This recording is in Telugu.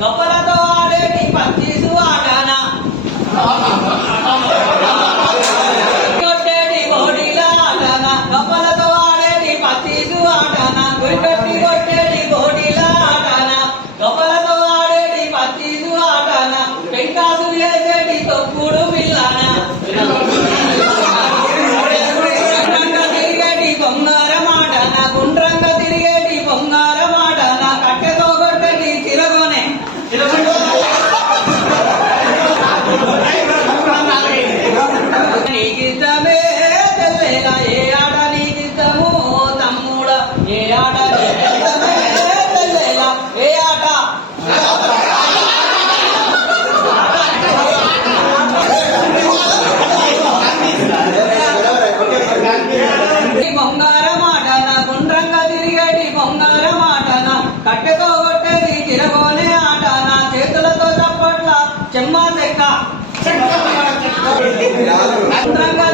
గొప్పలతో ఆడేటి పచ్చీసు ఆటన కొట్టేటి కోడిల ఆటన గొప్పలతో ఆడేటి పచ్చీసు ఆటన గురిపెట్టి కొట్టేటి కోడిల ఆటన గొప్పలతో ఆడేటి పచ్చీసు ఆటన పెంకాసు వేసేటి తొక్కుడు పిల్లన తిరిగేటి బొంగారం ఆటన గుండ్రంగా తిరిగేటి బొంగారం ఆటన కట్టెతో కొట్టేటి చిరగోనే నీకిష్టమే తెల్లేలా ఏ ఆట నీకిష్టము తమ్ముడ ఏ ఆట నీకిష్టమే తెల్లేలా ఏ ఆట బొంగారం ఆటన గుండ్రంగా తిరిగేటి బొంగారం ఆటన కట్టెతో కొట్టేది తిరగోనే ఆటన చేతులతో చప్పట్ల చెమ్మ చెక్క గుండ్రంగా